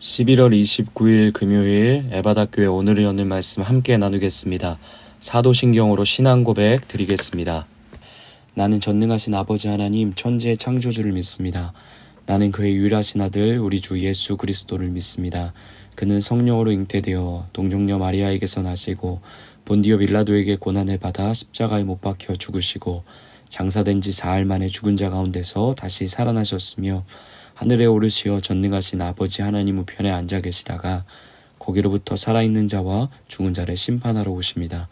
11월 29일 금요일 에바다교회 오늘을 여는 말씀 함께 나누겠습니다. 사도신경으로 신앙 고백 드리겠습니다. 나는 전능하신 아버지 하나님 천지의 창조주를 믿습니다. 나는 그의 유일하신 아들 우리 주 예수 그리스도를 믿습니다. 그는 성령으로 잉태되어 동정녀 마리아에게서 나시고 본디오 빌라도에게 고난을 받아 십자가에 못 박혀 죽으시고 장사된 지 사흘 만에 죽은 자 가운데서 다시 살아나셨으며 하늘에 오르시어 전능하신 아버지 하나님 우편에 앉아 계시다가 거기로부터 살아있는 자와 죽은 자를 심판하러 오십니다.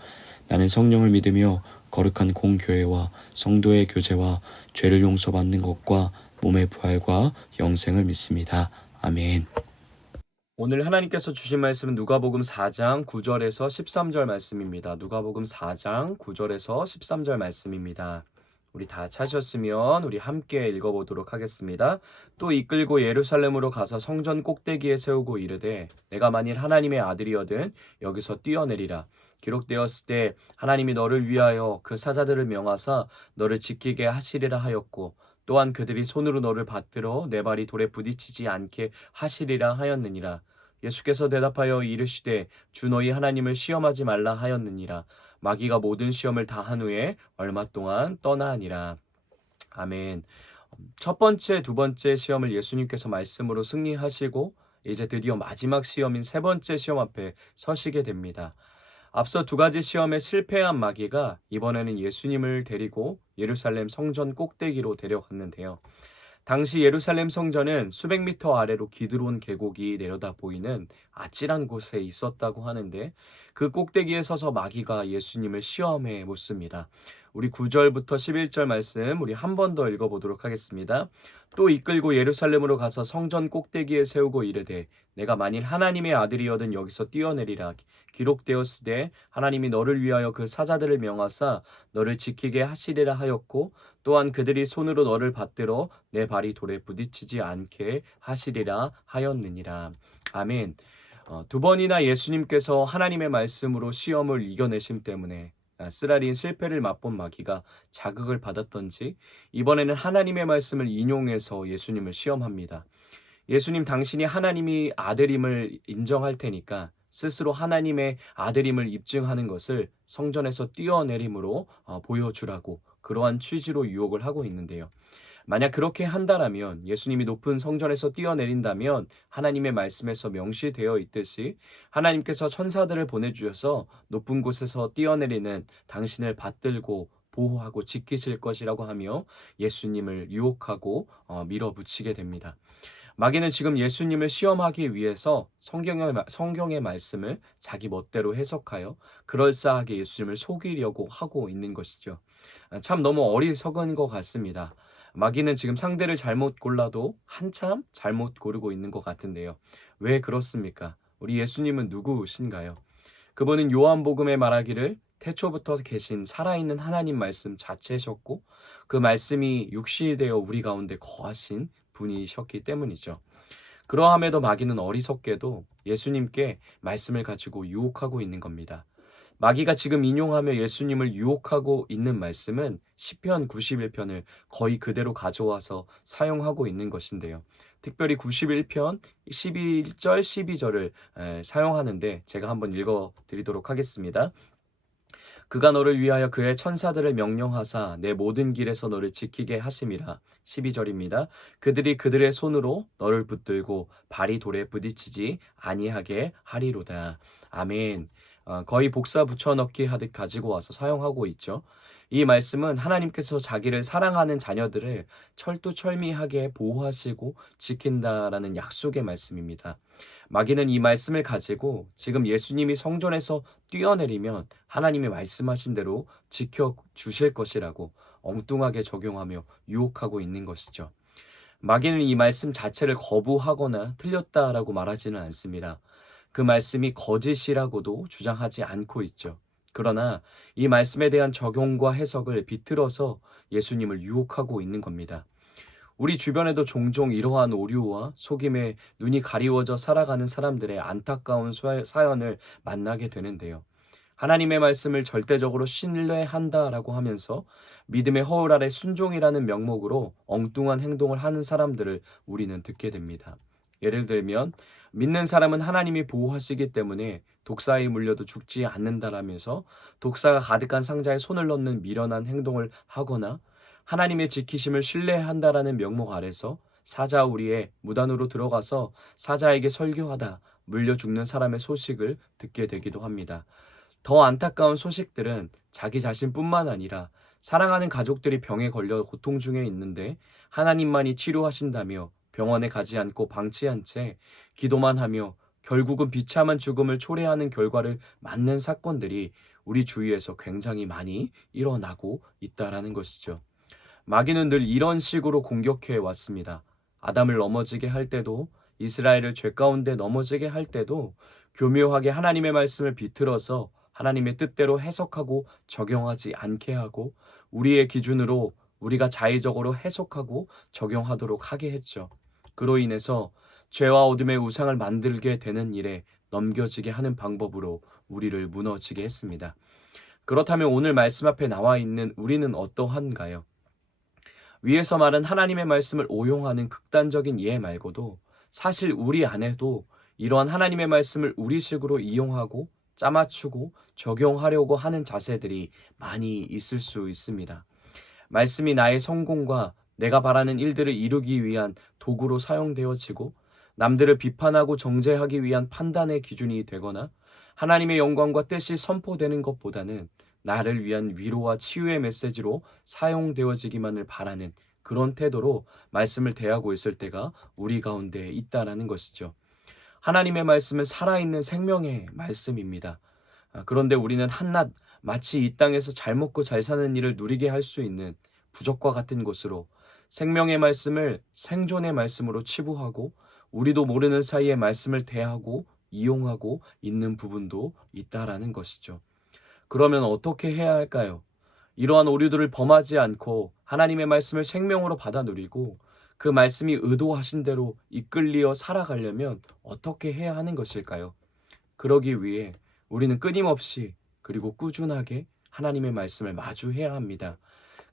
나는 성령을 믿으며 거룩한 공교회와 성도의 교제와 죄를 용서받는 것과 몸의 부활과 영생을 믿습니다. 아멘. 오늘 하나님께서 주신 말씀은 누가복음 4장 9절에서 13절 말씀입니다. 누가복음 4장 9절에서 13절 말씀입니다. 우리 다 찾으셨으면 우리 함께 읽어보도록 하겠습니다. 또 이끌고 예루살렘으로 가서 성전 꼭대기에 세우고 이르되 내가 만일 하나님의 아들이거든 여기서 뛰어내리라. 기록되었을 때 하나님이 너를 위하여 그 사자들을 명하사 너를 지키게 하시리라 하였고 또한 그들이 손으로 너를 받들어 내 발이 돌에 부딪히지 않게 하시리라 하였느니라. 예수께서 대답하여 이르시되 주 너희 하나님을 시험하지 말라 하였느니라. 마귀가 모든 시험을 다 한 후에 얼마 동안 떠나니라. 아멘. 첫 번째, 두 번째 시험을 예수님께서 말씀으로 승리하시고 이제 드디어 마지막 시험인 세 번째 시험 앞에 서시게 됩니다. 앞서 두 가지 시험에 실패한 마귀가 이번에는 예수님을 데리고 예루살렘 성전 꼭대기로 데려갔는데요. 당시 예루살렘 성전은 수백 미터 아래로 기드론 계곡이 내려다 보이는 아찔한 곳에 있었다고 하는데 그 꼭대기에 서서 마귀가 예수님을 시험해 묻습니다. 우리 9절부터 11절 말씀 우리 한 번 더 읽어보도록 하겠습니다. 또 이끌고 예루살렘으로 가서 성전 꼭대기에 세우고 이르되 내가 만일 하나님의 아들이여든 여기서 뛰어내리라. 기록되었으되 하나님이 너를 위하여 그 사자들을 명하사 너를 지키게 하시리라 하였고 또한 그들이 손으로 너를 받들어 내 발이 돌에 부딪히지 않게 하시리라 하였느니라. 아멘. 두 번이나 예수님께서 하나님의 말씀으로 시험을 이겨내심 때문에 쓰라린 실패를 맛본 마귀가 자극을 받았던지 이번에는 하나님의 말씀을 인용해서 예수님을 시험합니다. 예수님 당신이 하나님이 아들임을 인정할 테니까 스스로 하나님의 아들임을 입증하는 것을 성전에서 뛰어내림으로 보여주라고 그러한 취지로 유혹을 하고 있는데요. 만약 그렇게 한다라면 예수님이 높은 성전에서 뛰어내린다면 하나님의 말씀에서 명시되어 있듯이 하나님께서 천사들을 보내주셔서 높은 곳에서 뛰어내리는 당신을 받들고 보호하고 지키실 것이라고 하며 예수님을 유혹하고 밀어붙이게 됩니다. 마귀는 지금 예수님을 시험하기 위해서 성경의 말씀을 자기 멋대로 해석하여 그럴싸하게 예수님을 속이려고 하고 있는 것이죠. 참 너무 어리석은 것 같습니다. 마귀는 지금 상대를 잘못 골라도 한참 잘못 고르고 있는 것 같은데요. 왜 그렇습니까? 우리 예수님은 누구신가요? 그분은 요한복음에 말하기를 태초부터 계신 살아있는 하나님 말씀 자체셨고 그 말씀이 육신이 되어 우리 가운데 거하신 분이셨기 때문이죠. 그러함에도 마귀는 어리석게도 예수님께 말씀을 가지고 유혹하고 있는 겁니다. 마귀가 지금 인용하며 예수님을 유혹하고 있는 말씀은 시편 91편을 거의 그대로 가져와서 사용하고 있는 것인데요. 특별히 91편 11절 12절을 사용하는데 제가 한번 읽어드리도록 하겠습니다. 그가 너를 위하여 그의 천사들을 명령하사 내 모든 길에서 너를 지키게 하심이라. 12절입니다. 그들이 그들의 손으로 너를 붙들고 발이 돌에 부딪히지 아니하게 하리로다. 아멘. 거의 복사 붙여넣기 하듯 가지고 와서 사용하고 있죠. 이 말씀은 하나님께서 자기를 사랑하는 자녀들을 철두철미하게 보호하시고 지킨다라는 약속의 말씀입니다. 마귀는 이 말씀을 가지고 지금 예수님이 성전에서 뛰어내리면 하나님이 말씀하신 대로 지켜주실 것이라고 엉뚱하게 적용하며 유혹하고 있는 것이죠. 마귀는 이 말씀 자체를 거부하거나 틀렸다라고 말하지는 않습니다. 그 말씀이 거짓이라고도 주장하지 않고 있죠. 그러나 이 말씀에 대한 적용과 해석을 비틀어서 예수님을 유혹하고 있는 겁니다. 우리 주변에도 종종 이러한 오류와 속임에 눈이 가리워져 살아가는 사람들의 안타까운 사연을 만나게 되는데요. 하나님의 말씀을 절대적으로 신뢰한다라고 하면서 믿음의 허울 아래 순종이라는 명목으로 엉뚱한 행동을 하는 사람들을 우리는 듣게 됩니다. 예를 들면 믿는 사람은 하나님이 보호하시기 때문에 독사에 물려도 죽지 않는다라면서 독사가 가득한 상자에 손을 넣는 미련한 행동을 하거나 하나님의 지키심을 신뢰한다라는 명목 아래서 사자우리의 무단으로 들어가서 사자에게 설교하다 물려 죽는 사람의 소식을 듣게 되기도 합니다. 더 안타까운 소식들은 자기 자신뿐만 아니라 사랑하는 가족들이 병에 걸려 고통 중에 있는데 하나님만이 치료하신다며 병원에 가지 않고 방치한 채 기도만 하며 결국은 비참한 죽음을 초래하는 결과를 맞는 사건들이 우리 주위에서 굉장히 많이 일어나고 있다라는 것이죠. 마귀는 늘 이런 식으로 공격해 왔습니다. 아담을 넘어지게 할 때도, 이스라엘을 죄 가운데 넘어지게 할 때도 교묘하게 하나님의 말씀을 비틀어서 하나님의 뜻대로 해석하고 적용하지 않게 하고 우리의 기준으로 우리가 자의적으로 해석하고 적용하도록 하게 했죠. 그로 인해서 죄와 어둠의 우상을 만들게 되는 일에 넘겨지게 하는 방법으로 우리를 무너지게 했습니다. 그렇다면 오늘 말씀 앞에 나와 있는 우리는 어떠한가요? 위에서 말한 하나님의 말씀을 오용하는 극단적인 예 말고도 사실 우리 안에도 이러한 하나님의 말씀을 우리식으로 이용하고 짜맞추고 적용하려고 하는 자세들이 많이 있을 수 있습니다. 말씀이 나의 성공과 내가 바라는 일들을 이루기 위한 도구로 사용되어지고 남들을 비판하고 정죄하기 위한 판단의 기준이 되거나 하나님의 영광과 뜻이 선포되는 것보다는 나를 위한 위로와 치유의 메시지로 사용되어지기만을 바라는 그런 태도로 말씀을 대하고 있을 때가 우리 가운데 있다라는 것이죠. 하나님의 말씀은 살아있는 생명의 말씀입니다. 그런데 우리는 한낱 마치 이 땅에서 잘 먹고 잘 사는 일을 누리게 할 수 있는 부적과 같은 것으로 생명의 말씀을 생존의 말씀으로 치부하고 우리도 모르는 사이에 말씀을 대하고 이용하고 있는 부분도 있다라는 것이죠. 그러면 어떻게 해야 할까요? 이러한 오류들을 범하지 않고 하나님의 말씀을 생명으로 받아 누리고 그 말씀이 의도하신 대로 이끌리어 살아가려면 어떻게 해야 하는 것일까요? 그러기 위해 우리는 끊임없이 그리고 꾸준하게 하나님의 말씀을 마주해야 합니다.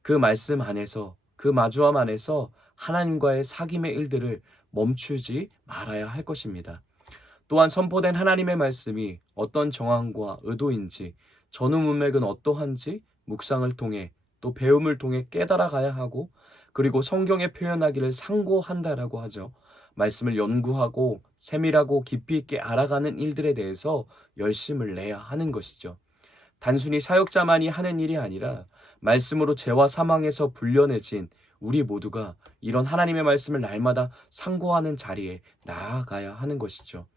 그 말씀 안에서, 그 마주함 안에서 하나님과의 사귐의 일들을 멈추지 말아야 할 것입니다. 또한 선포된 하나님의 말씀이 어떤 정황과 의도인지, 전후 문맥은 어떠한지 묵상을 통해 또 배움을 통해 깨달아 가야 하고 그리고 성경에 표현하기를 상고한다라고 하죠. 말씀을 연구하고 세밀하고 깊이 있게 알아가는 일들에 대해서 열심을 내야 하는 것이죠. 단순히 사역자만이 하는 일이 아니라 말씀으로 죄와 사망에서 불려내진 우리 모두가 이런 하나님의 말씀을 날마다 상고하는 자리에 나아가야 하는 것이죠.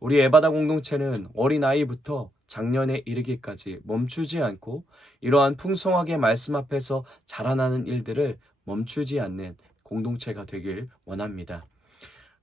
우리 에바다 공동체는 어린아이부터 장년에 이르기까지 멈추지 않고 이러한 풍성하게 말씀 앞에서 자라나는 일들을 멈추지 않는 공동체가 되길 원합니다.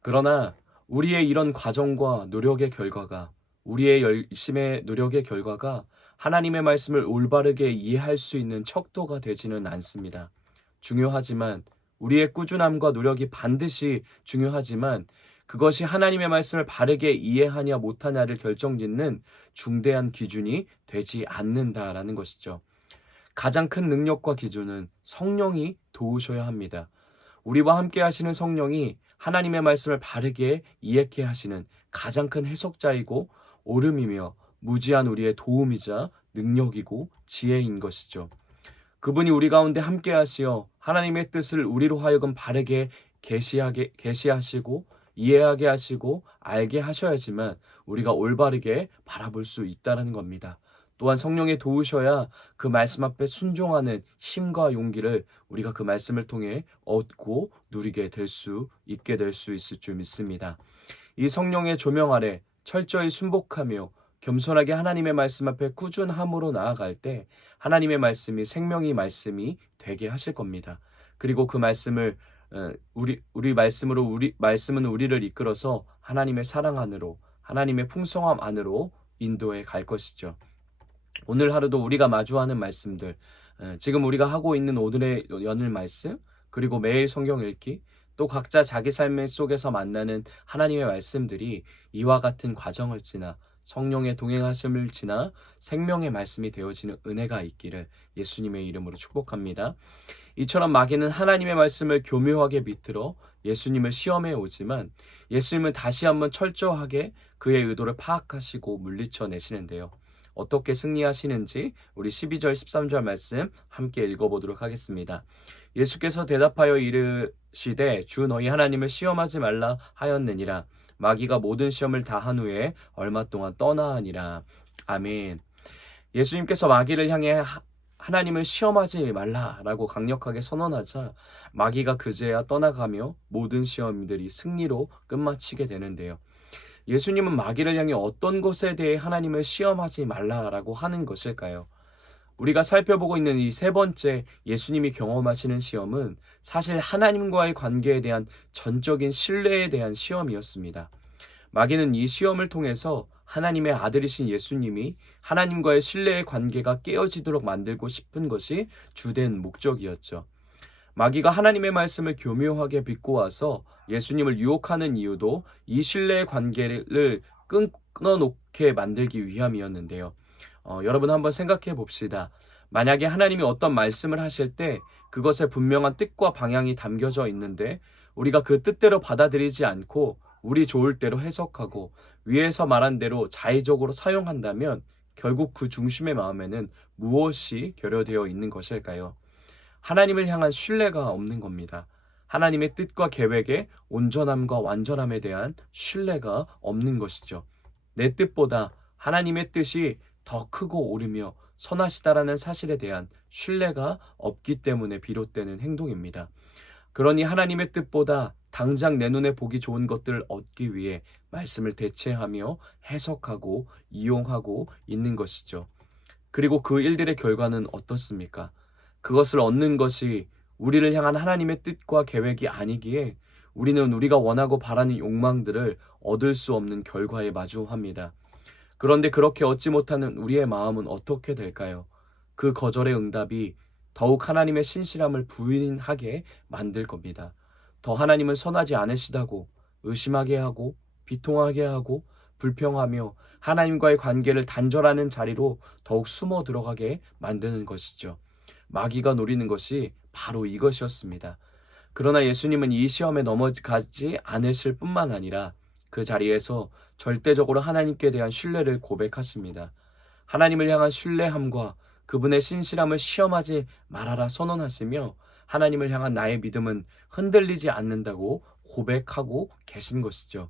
그러나 우리의 이런 과정과 노력의 결과가 우리의 열심의 노력의 결과가 하나님의 말씀을 올바르게 이해할 수 있는 척도가 되지는 않습니다. 중요하지만 우리의 꾸준함과 노력이 반드시 중요하지만 그것이 하나님의 말씀을 바르게 이해하냐 못하냐를 결정짓는 중대한 기준이 되지 않는다라는 것이죠. 가장 큰 능력과 기준은 성령이 도우셔야 합니다. 우리와 함께 하시는 성령이 하나님의 말씀을 바르게 이해케 하시는 가장 큰 해석자이고 오름이며 무지한 우리의 도움이자 능력이고 지혜인 것이죠. 그분이 우리 가운데 함께 하시어 하나님의 뜻을 우리로 하여금 바르게 계시하시고 이해하게 하시고 알게 하셔야지만 우리가 올바르게 바라볼 수 있다는 겁니다. 또한 성령에 도우셔야 그 말씀 앞에 순종하는 힘과 용기를 우리가 그 말씀을 통해 얻고 누리게 될 수 있을 줄 믿습니다. 이 성령의 조명 아래 철저히 순복하며 겸손하게 하나님의 말씀 앞에 꾸준함으로 나아갈 때 하나님의 말씀이 생명의 말씀이 되게 하실 겁니다. 그리고 그 말씀을 말씀은 우리를 이끌어서 하나님의 사랑 안으로 하나님의 풍성함 안으로 인도해 갈 것이죠. 오늘 하루도 우리가 마주하는 말씀들, 지금 우리가 하고 있는 오늘의 연일 말씀, 그리고 매일 성경 읽기, 또 각자 자기 삶 속에서 만나는 하나님의 말씀들이 이와 같은 과정을 지나 성령의 동행하심을 지나 생명의 말씀이 되어지는 은혜가 있기를 예수님의 이름으로 축복합니다. 이처럼 마귀는 하나님의 말씀을 교묘하게 비틀어 예수님을 시험해 오지만 예수님은 다시 한번 철저하게 그의 의도를 파악하시고 물리쳐 내시는데요. 어떻게 승리하시는지 우리 12절 13절 말씀 함께 읽어보도록 하겠습니다. 예수께서 대답하여 이르시되 주 너희 하나님을 시험하지 말라 하였느니라. 마귀가 모든 시험을 다 한 후에 얼마 동안 떠나하니라. 아멘. 예수님께서 마귀를 향해 하나님을 시험하지 말라라고 강력하게 선언하자 마귀가 그제야 떠나가며 모든 시험들이 승리로 끝마치게 되는데요. 예수님은 마귀를 향해 어떤 것에 대해 하나님을 시험하지 말라라고 하는 것일까요? 우리가 살펴보고 있는 이 세 번째 예수님이 경험하시는 시험은 사실 하나님과의 관계에 대한 전적인 신뢰에 대한 시험이었습니다. 마귀는 이 시험을 통해서 하나님의 아들이신 예수님이 하나님과의 신뢰의 관계가 깨어지도록 만들고 싶은 것이 주된 목적이었죠. 마귀가 하나님의 말씀을 교묘하게 비꼬아서 예수님을 유혹하는 이유도 이 신뢰의 관계를 끊어놓게 만들기 위함이었는데요. 여러분 한번 생각해 봅시다. 만약에 하나님이 어떤 말씀을 하실 때 그것에 분명한 뜻과 방향이 담겨져 있는데 우리가 그 뜻대로 받아들이지 않고 우리 좋을 대로 해석하고 위에서 말한 대로 자의적으로 사용한다면 결국 그 중심의 마음에는 무엇이 결여되어 있는 것일까요? 하나님을 향한 신뢰가 없는 겁니다. 하나님의 뜻과 계획의 온전함과 완전함에 대한 신뢰가 없는 것이죠. 내 뜻보다 하나님의 뜻이 더 크고 옳으며 선하시다라는 사실에 대한 신뢰가 없기 때문에 비롯되는 행동입니다. 그러니 하나님의 뜻보다 당장 내 눈에 보기 좋은 것들을 얻기 위해 말씀을 대체하며 해석하고 이용하고 있는 것이죠. 그리고 그 일들의 결과는 어떻습니까? 그것을 얻는 것이 우리를 향한 하나님의 뜻과 계획이 아니기에 우리는 우리가 원하고 바라는 욕망들을 얻을 수 없는 결과에 마주합니다. 그런데 그렇게 얻지 못하는 우리의 마음은 어떻게 될까요? 그 거절의 응답이 더욱 하나님의 신실함을 부인하게 만들 겁니다. 더 하나님은 선하지 않으시다고 의심하게 하고 비통하게 하고 불평하며 하나님과의 관계를 단절하는 자리로 더욱 숨어 들어가게 만드는 것이죠. 마귀가 노리는 것이 바로 이것이었습니다. 그러나 예수님은 이 시험에 넘어가지 않으실 뿐만 아니라 그 자리에서 절대적으로 하나님께 대한 신뢰를 고백하십니다. 하나님을 향한 신뢰함과 그분의 신실함을 시험하지 말아라 선언하시며 하나님을 향한 나의 믿음은 흔들리지 않는다고 고백하고 계신 것이죠.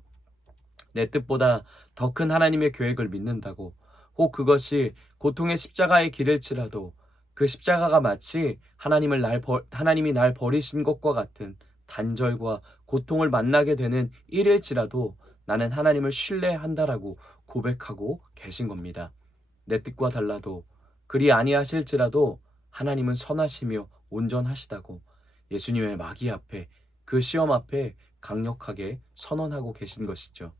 내 뜻보다 더 큰 하나님의 계획을 믿는다고, 혹 그것이 고통의 십자가의 길일지라도 그 십자가가 마치 하나님이 날 버리신 것과 같은 단절과 고통을 만나게 되는 일일지라도 나는 하나님을 신뢰한다라고 고백하고 계신 겁니다. 내 뜻과 달라도 그리 아니하실지라도 하나님은 선하시며 온전하시다고 예수님의 마귀 앞에 그 시험 앞에 강력하게 선언하고 계신 것이죠.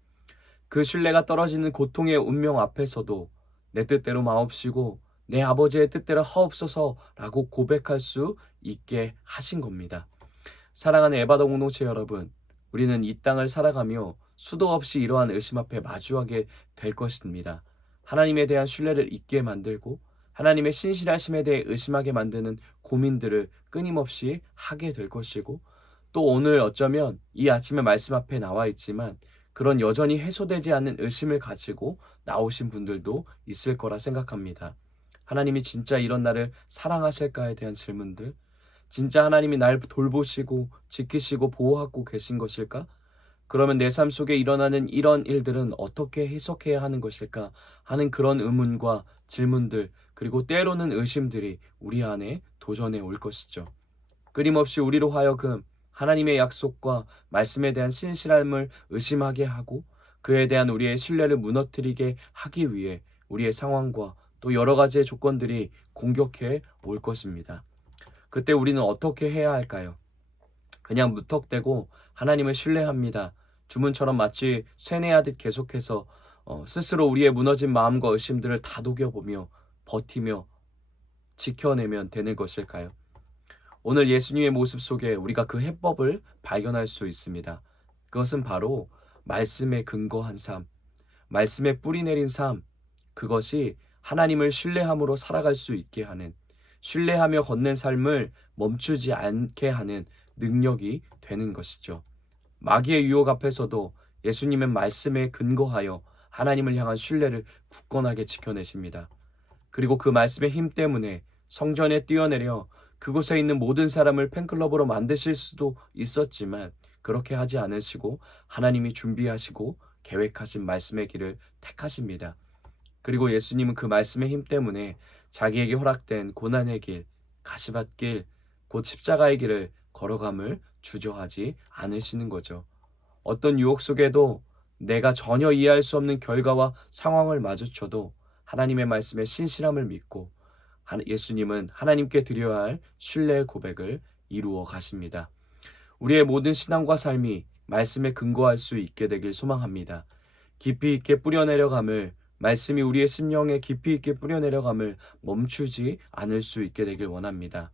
그 신뢰가 떨어지는 고통의 운명 앞에서도 내 뜻대로 마옵시고 내 아버지의 뜻대로 하옵소서라고 고백할 수 있게 하신 겁니다. 사랑하는 에바더 공동체 여러분, 우리는 이 땅을 살아가며 수도 없이 이러한 의심 앞에 마주하게 될 것입니다. 하나님에 대한 신뢰를 잊게 만들고 하나님의 신실하심에 대해 의심하게 만드는 고민들을 끊임없이 하게 될 것이고, 또 오늘 어쩌면 이 아침의 말씀 앞에 나와 있지만 그런 여전히 해소되지 않는 의심을 가지고 나오신 분들도 있을 거라 생각합니다. 하나님이 진짜 이런 나를 사랑하실까에 대한 질문들, 진짜 하나님이 날 돌보시고 지키시고 보호하고 계신 것일까? 그러면 내 삶 속에 일어나는 이런 일들은 어떻게 해석해야 하는 것일까 하는 그런 의문과 질문들, 그리고 때로는 의심들이 우리 안에 도전해 올 것이죠. 끊임없이 우리로 하여금 하나님의 약속과 말씀에 대한 신실함을 의심하게 하고 그에 대한 우리의 신뢰를 무너뜨리게 하기 위해 우리의 상황과 또 여러 가지의 조건들이 공격해 올 것입니다. 그때 우리는 어떻게 해야 할까요? 그냥 무턱대고 하나님을 신뢰합니다. 주문처럼 마치 쇠뇌하듯 계속해서 스스로 우리의 무너진 마음과 의심들을 다독여보며 버티며 지켜내면 되는 것일까요? 오늘 예수님의 모습 속에 우리가 그 해법을 발견할 수 있습니다. 그것은 바로 말씀에 근거한 삶, 말씀에 뿌리 내린 삶, 그것이 하나님을 신뢰함으로 살아갈 수 있게 하는, 신뢰하며 걷는 삶을 멈추지 않게 하는 능력이 되는 것이죠. 마귀의 유혹 앞에서도 예수님의 말씀에 근거하여 하나님을 향한 신뢰를 굳건하게 지켜내십니다. 그리고 그 말씀의 힘 때문에 성전에 뛰어내려 그곳에 있는 모든 사람을 팬클럽으로 만드실 수도 있었지만 그렇게 하지 않으시고 하나님이 준비하시고 계획하신 말씀의 길을 택하십니다. 그리고 예수님은 그 말씀의 힘 때문에 자기에게 허락된 고난의 길, 가시밭길, 곧 십자가의 길을 걸어감을 주저하지 않으시는 거죠. 어떤 유혹 속에도 내가 전혀 이해할 수 없는 결과와 상황을 마주쳐도 하나님의 말씀에 신실함을 믿고 예수님은 하나님께 드려야 할 신뢰의 고백을 이루어 가십니다. 우리의 모든 신앙과 삶이 말씀에 근거할 수 있게 되길 소망합니다. 깊이 있게 뿌려내려감을, 말씀이 우리의 심령에 깊이 있게 뿌려내려감을 멈추지 않을 수 있게 되길 원합니다.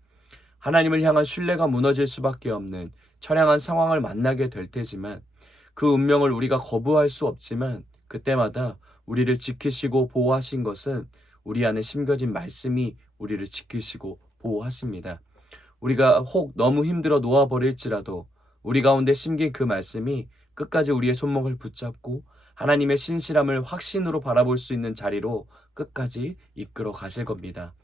하나님을 향한 신뢰가 무너질 수밖에 없는 처량한 상황을 만나게 될 테지만 그 운명을 우리가 거부할 수 없지만 그때마다 우리를 지키시고 보호하신 것은 우리 안에 심겨진 말씀이 우리를 지키시고 보호하십니다. 우리가 혹 너무 힘들어 놓아버릴지라도 우리 가운데 심긴 그 말씀이 끝까지 우리의 손목을 붙잡고 하나님의 신실함을 확신으로 바라볼 수 있는 자리로 끝까지 이끌어 가실 겁니다.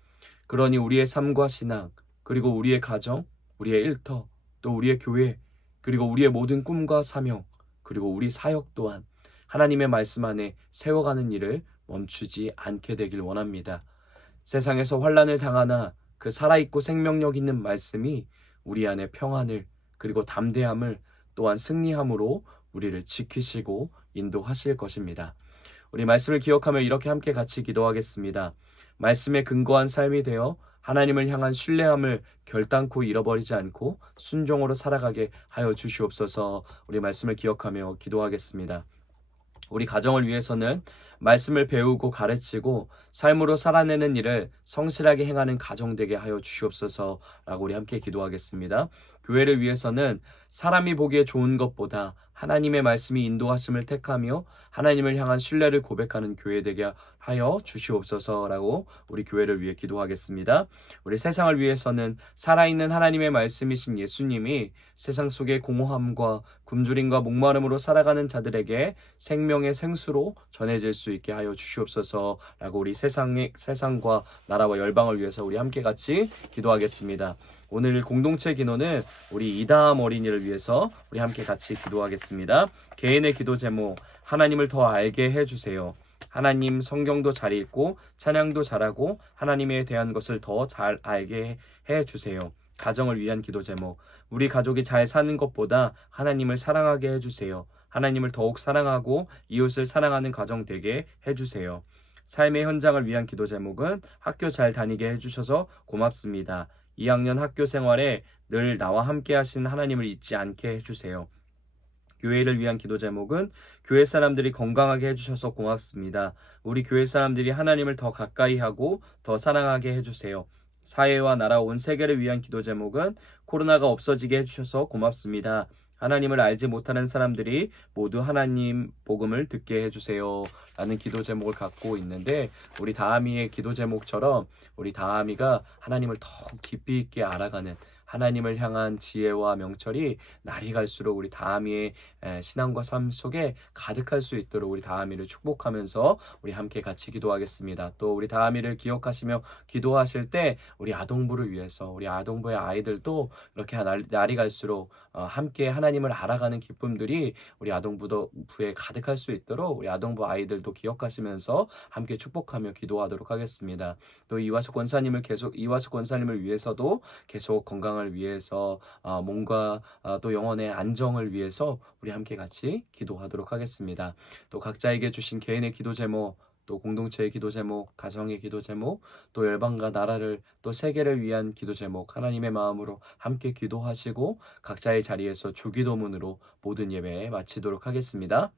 그러니 우리의 삶과 신앙, 그리고 우리의 가정, 우리의 일터, 또 우리의 교회, 그리고 우리의 모든 꿈과 사명, 그리고 우리 사역 또한 하나님의 말씀 안에 세워가는 일을 멈추지 않게 되길 원합니다. 세상에서 환난을 당하나 그 살아있고 생명력 있는 말씀이 우리 안에 평안을, 그리고 담대함을, 또한 승리함으로 우리를 지키시고 인도하실 것입니다. 우리 말씀을 기억하며 이렇게 함께 같이 기도하겠습니다. 말씀에 근거한 삶이 되어 하나님을 향한 신뢰함을 결단코 잃어버리지 않고 순종으로 살아가게 하여 주시옵소서. 우리 말씀을 기억하며 기도하겠습니다. 우리 가정을 위해서는 말씀을 배우고 가르치고 삶으로 살아내는 일을 성실하게 행하는 가정 되게 하여 주시옵소서라고 우리 함께 기도하겠습니다. 교회를 위해서는 사람이 보기에 좋은 것보다 하나님의 말씀이 인도하심을 택하며 하나님을 향한 신뢰를 고백하는 교회 되게 하여 주시옵소서라고 우리 교회를 위해 기도하겠습니다. 우리 세상을 위해서는 살아있는 하나님의 말씀이신 예수님이 세상 속의 공허함과 굶주림과 목마름으로 살아가는 자들에게 생명의 생수로 전해질 수 있게 하여 주시옵소서라고 우리 세상과 나라와 열방을 위해서 우리 함께 같이 기도하겠습니다. 오늘 공동체 기도는 우리 이다함 어린이를 위해서 우리 함께 같이 기도하겠습니다. 개인의 기도 제목, 하나님을 더 알게 해주세요. 하나님, 성경도 잘 읽고 찬양도 잘하고 하나님에 대한 것을 더 잘 알게 해주세요. 가정을 위한 기도 제목, 우리 가족이 잘 사는 것보다 하나님을 사랑하게 해주세요. 하나님을 더욱 사랑하고 이웃을 사랑하는 가정 되게 해주세요. 삶의 현장을 위한 기도 제목은 학교 잘 다니게 해주셔서 고맙습니다. 2학년 학교 생활에 늘 나와 함께 하신 하나님을 잊지 않게 해주세요. 교회를 위한 기도 제목은 교회 사람들이 건강하게 해주셔서 고맙습니다. 우리 교회 사람들이 하나님을 더 가까이 하고 더 사랑하게 해주세요. 사회와 나라 온 세계를 위한 기도 제목은 코로나가 없어지게 해주셔서 고맙습니다. 하나님을 알지 못하는 사람들이 모두 하나님 복음을 듣게 해주세요 라는 기도 제목을 갖고 있는데, 우리 다하미의 기도 제목처럼 우리 다하미가 하나님을 더 깊이 있게 알아가는 하나님을 향한 지혜와 명철이 날이 갈수록 우리 다하미의 신앙과 삶 속에 가득할 수 있도록 우리 다하미를 축복하면서 우리 함께 같이 기도하겠습니다. 또 우리 다하미를 기억하시며 기도하실 때 우리 아동부를 위해서, 우리 아동부의 아이들도 이렇게 날이 갈수록 함께 하나님을 알아가는 기쁨들이 우리 아동부에 가득할 수 있도록 우리 아동부 아이들도 기억하시면서 함께 축복하며 기도하도록 하겠습니다. 또 이화숙 권사님을 위해서도 계속 건강을 위해서 몸과 또 영혼의 안정을 위해서 우리 함께 같이 기도하도록 하겠습니다. 또 각자에게 주신 개인의 기도 제목, 또 공동체의 기도 제목, 가정의 기도 제목, 또 열방과 나라를, 또 세계를 위한 기도 제목 하나님의 마음으로 함께 기도하시고 각자의 자리에서 주기도문으로 모든 예배 마치도록 하겠습니다.